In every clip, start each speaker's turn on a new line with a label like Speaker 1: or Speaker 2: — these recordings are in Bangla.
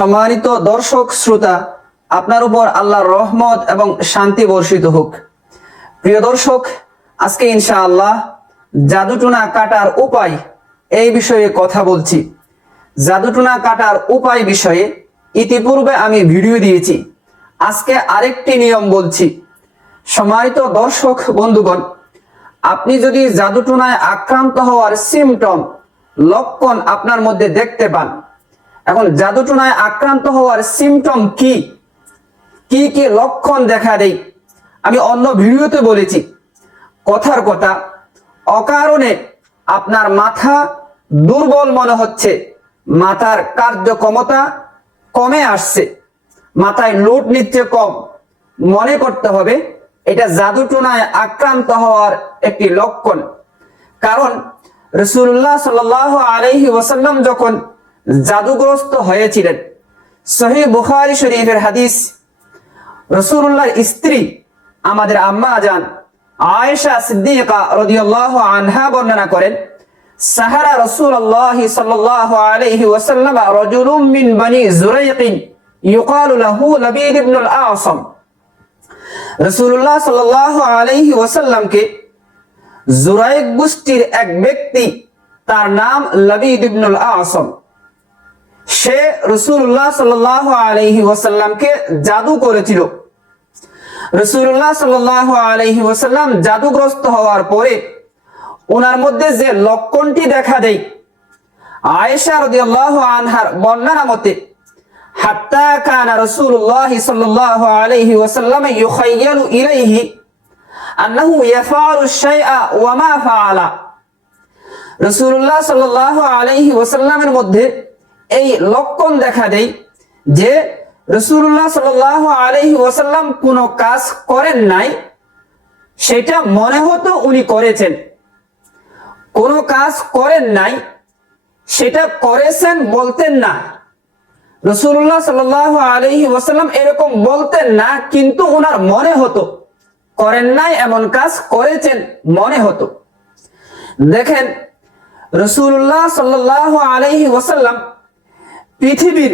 Speaker 1: সম্মানিত দর্শক, শ্রোতা, আপনার উপর আল্লাহর রহমত এবং শান্তি বর্ষিত হোক। প্রিয় দর্শক, আজকে ইনশাআল্লাহ জাদুটুনা কাটার উপায় এই বিষয়ে কথা বলছি। জাদুটুনা কাটার উপায় বিষয়ে ইতিপূর্বে আমি ভিডিও দিয়েছি। আজকে আরেকটি নিয়ম বলছি। সম্মানিত দর্শক, বন্ধুগণ, আপনি যদি জাদুটুনায় আক্রান্ত হওয়ার সিমটম লক্ষণ আপনার মধ্যে দেখতে পান এখন জাদুটুনায় আক্রান্ত হওয়ার সিমটম কি? কি কি লক্ষণ দেখা দেয় আমি অন্য ভিডিওতে বলেছি। কথার কথা, অকারণে আপনার মাথা দুর্বল মনে হচ্ছে। মাথার কার্যক্ষমতা কমে আসছে। মাথায় লুট নিচ্ছে কম। মনে করতে হবে, এটা জাদুটুনায় আক্রান্ত হওয়ার একটি লক্ষণ। কারণ রসুল্লাহ সাল আলহি ওসাল্লাম যখন জাদুগ্রস্ত হয়েছিলেন। সহি বুখারি শরীফের হাদিস রসুল্লাহর স্ত্রী আমাদের আম্মা যান আয়েশা সিদ্দিকা রদিয়াল্লাহু আনহা বর্ণনা করেন, সাহারা রাসূলুল্লাহ সাল্লাল্লাহু আলাইহি ওয়াসাল্লাম রাজুলুম মিন বনি জুরাইকিন ইউকালু লাহু লাবিদ ইবনে আল-আসাম রাসূলুল্লাহ সাল্লাল্লাহু আলাইহি ওয়াসাল্লামকে জুরাইক গোষ্ঠীর এক ব্যক্তি, তার নাম লাবিদ ইবনে আল-আসাম সে রসুল্লাহ সাল আলহি ওয়াসাল্লামকে জাদু করেছিল। রসুল্লাহ সাল আলহি ওয়াসাল্লাম জাদুগ্রস্ত হওয়ার পরে ওনার মধ্যে যে লক্ষণটি দেখা দেয়, আয়েশা রদিয়াল্লাহু আনহার বর্ণনা মতে হাত্তা কানা রাসূলুল্লাহ সাল্লাল্লাহু আলাইহি ওয়াসাল্লাম ইউখাইয়ালু ইলাইহি আন্নাহু ইয়াফআলু শাইআ ওয়া মা ফাআলা। রাসূলুল্লাহ সাল্লাল্লাহু আলাইহি ওয়াসাল্লামের মধ্যে এই লক্ষণ দেখা দেয় যে রসুল্লাহ সাল আলহি ওসাল্লাম কোনো কাজ করেন নাই, সেটা মনে হতো উনি করেছেন। কোনো কাজ করেন নাই, সেটা করেছেন বলতেন না। রসুল্লাহ সাল আলহি ওসাল্লাম এরকম বলতেন না, কিন্তু ওনার মনে হতো, করেন নাই এমন কাজ করেছেন মনে হতো। দেখেন, রসুল্লাহ সাল্লাহ আলহি ওয়াসাল্লাম পৃথিবীর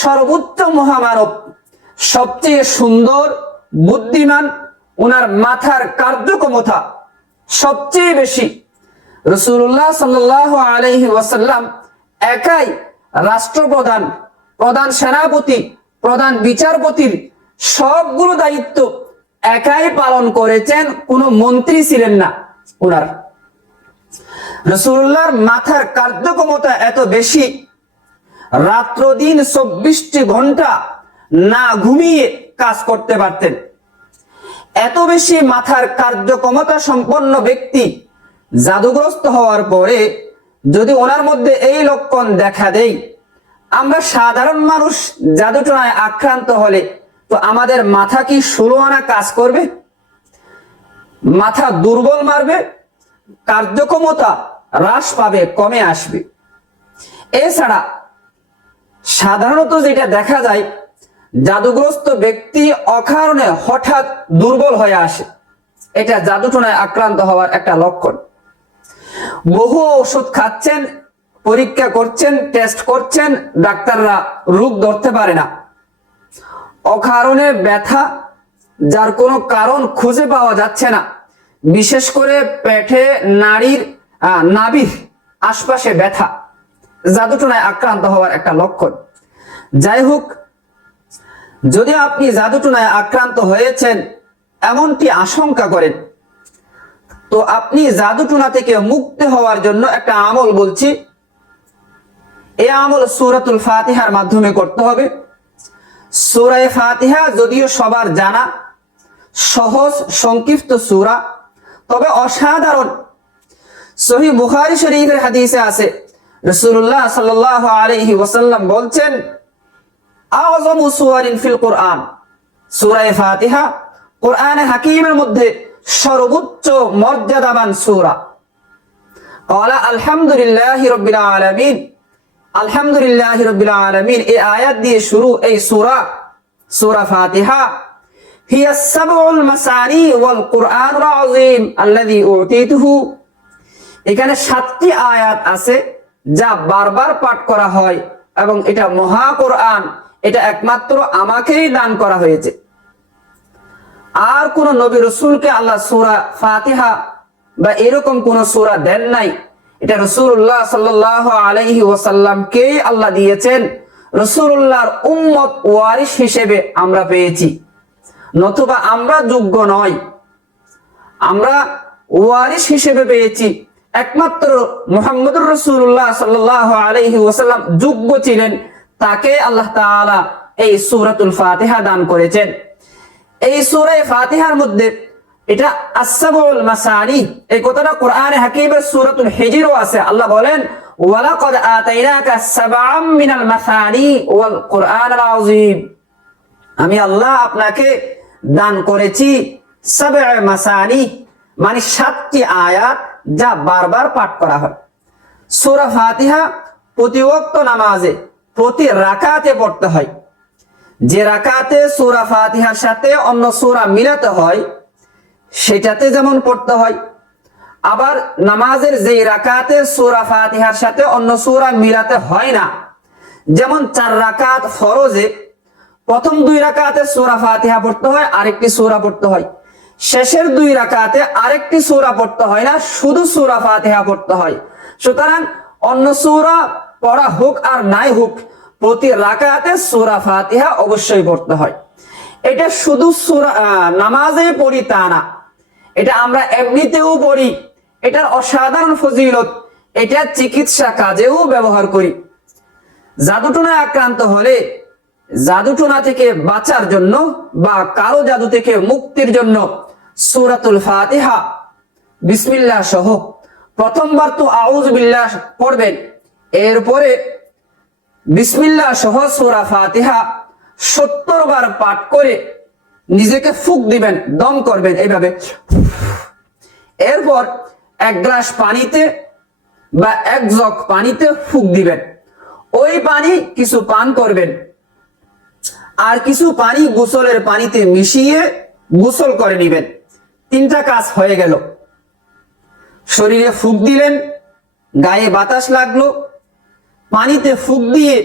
Speaker 1: সর্বোচ্চ মহামানব, সবচেয়ে সুন্দর, বুদ্ধিমান ওনার মাথার কার্যক্ষমতা সবচেয়ে বেশি। রসুল্লাহ সাল্লাহ আলহি ওয়াসাল্লাম একাই রাষ্ট্রপ্রধান, প্রধান সেনাপতি, প্রধান বিচারপতির সবগুলো দায়িত্ব একাই পালন করেছেন, কোনো মন্ত্রী ছিলেন না ওনার রসুল্লাহর মাথার কার্যক্ষমতা এত বেশি রাত্র দিন চব্বিশটি ঘণ্টা না ঘুমিয়ে কাজ করতে পারতেন। এত বেশি মাথার কার্যক্ষমতা সম্পন্ন ব্যক্তি জাদুগ্রস্ত হওয়ার পরে যদি ওনার মধ্যে এই লক্ষণ দেখা দেই, আমরা সাধারণ মানুষ জাদুটনায় আক্রান্ত হলে তো আমাদের মাথা কি ষোলো আনা কাজ করবে? মাথা দুর্বল মারবে, কার্যক্ষমতা হ্রাস পাবে, কমে আসবে। এছাড়া সাধারণত যেটা দেখা যায়, জাদুগ্রস্ত ব্যক্তি অকারণে হঠাৎ দুর্বল হয়ে আসে। এটা জাদুটনায় আক্রান্ত হওয়ার একটা লক্ষণ। বহু ওষুধ খাচ্ছেন, পরীক্ষা করছেন টেস্ট করছেন, ডাক্তাররা রোগ ধরতে পারে না। অকারণে ব্যথা, যার কোনো কারণ খুঁজে পাওয়া যাচ্ছে না। বিশেষ করে পেটে নারীর নাবির আশপাশে ব্যথা। জাদুটনায় আক্রান্ত হওয়ার একটা লক্ষণ। যাই হোক, যদি আপনি জাদুটনায় আক্রান্ত হয়েছেন, এমনটি আশঙ্কা করেন, তো আপনি জাদুটুনা থেকে মুক্ত হওয়ার জন্য একটা আমল বলছি। এ আমল সুরাতুল ফাতিহার মাধ্যমে করতে হবে। সুরায় ফাতিহা যদিও সবার জানা, সহজ, সংক্ষিপ্ত সুরা, তবে অসাধারণ। সহি বুখারি শরীফের হাদিসে আছে রসুল্লাহ সাল্লাহ আলহি ওসাল্লাম বলছেন আজম সুয়ারিন ফিল কোরআন সুরায় ফাতিহা কোরআনে হাকিমের মধ্যে সর্বোচ্চ মর্যাদাবান সুরা قال الحمد لله رب العالمين الحمد لله رب العالمين এই আয়াত দিয়ে শুরু এই সূরা সূরা ফাতিহা هي السبع المثاني والقرآن العظيم الذي أعطيته এখানে সাতটি আয়াত আছে যা বারবার পাঠ করা হয় এবং এটা মহা কোরআন, এটা একমাত্র আমাকেই দান করা হয়েছে। আর কোন নবী রসুলকে আল্লাহ সুরা ফাতিহা বা এরকম কোন সুরা দেন নাই। এটা রসুল্লাহ সাল্লাহ আলাইহি ওয়াসাল্লামকে আল্লাহ দিয়েছেন। রসুল্লাহর উম্মত ওয়ারিস হিসেবে আমরা পেয়েছি। নতুবা আমরা যোগ্য নয় আমরা ওয়ারিস হিসেবে পেয়েছি। একমাত্র মোহাম্মদুর রসুল্লাহ সাল্লাহ আলাইহি ওয়াসাল্লাম যোগ্য ছিলেন, তাকে আল্লাহ তাআলা এই সূরাতুল ফাতেহা দান করেছেন। এই সূরা ফাতেহার মধ্যে এটা আসাবুল মাসানি এই কথাটা কোরআনে হাকিমের সূরাতুল হিজরও আছে। আল্লাহ বলেন, ওয়ালাকাদ আতাইনাকা সাবআম মিনাল মাসানি ওয়াল কোরআনুল আমি আল্লাহ আপনাকে দান করেছি সাবে মাসানি মানে সাতটি আয়াত যা বারবার পাঠ করা হয়। সূরা ফাতিহা প্রতি ওয়াক্ত নামাজে, প্রতি রাকাতে পড়তে হয়। যে রাকাতে সূরা ফাতিহার সাথে অন্য সূরা মিলাতে হয়, সেটাতে যেমন পড়তে হয়, আবার নামাজের যে রাকাতে সূরা ফাতিহার সাথে অন্য সূরা মিলাতে হয় না, যেমন চার রাকাত ফরজে, প্রথম দুই রাকাতে সূরা ফাতিহা পড়তে হয়, আরেকটি সূরা পড়তে হয়। শেষের দুই রাকাতে আরেকটি সূরা পড়তে হয় না, শুধু সূরা ফাতিহা পড়তে হয়। সুতরাং অন্য সূরা পড়া হোক আর নাই হোক, প্রতি রাকাতে সূরা ফাতিহা অবশ্যই পড়তে হয়। এটা শুধু নামাজে পড়ি তা না। এটা আমরা এমনিতেও পড়ি। এটার অসাধারণ ফজিলত। এটা চিকিৎসা কাজেও ব্যবহার করি। জাদুটোনায় আক্রান্ত হলে জাদুটোনা থেকে বাঁচার জন্য বা কালো জাদু থেকে মুক্তির জন্য সূরাতুল ফাতিহা। বিসমিল্লাহ সহ প্রথমবার তো আউজ বিল্লাহ পড়বেন। এরপরে বিসমিল্লাহ সহ সূরা ফাতিহা সত্তর বার পাঠ করে নিজেকে ফুক দিবেন, দম করবেন এইভাবে। এরপর এক গ্লাস পানিতে বা এক জগ পানিতে ফুক দিবেন। ওই পানি কিছু পান করবেন। আর কিছু পানি গোসলের পানিতে মিশিয়ে গোসল করে নেবেন। তিনটা কাজ হয়ে গেল। শরীরে ফুক দিলেন, গায়ে বাতাস লাগল, পানিতে ফুক দিয়ে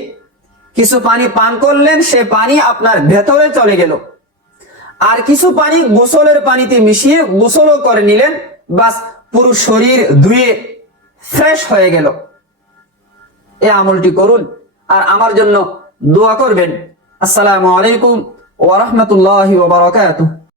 Speaker 1: কিছু পানি পান করলেন, সে পানি আপনার ভেতরে চলে গেল। আর কিছু পানি গোসলের পানিতে মিশিয়ে গোসলও করে নিলেন, বাস পুরো শরীর ধুয়ে ফ্রেশ হয়ে গেল। এ আমলটি করুন আর আমার জন্য দোয়া করবেন। আসসালামু আলাইকুম ওয়া রাহমাতুল্লাহি ওয়া বারাকাতুহু।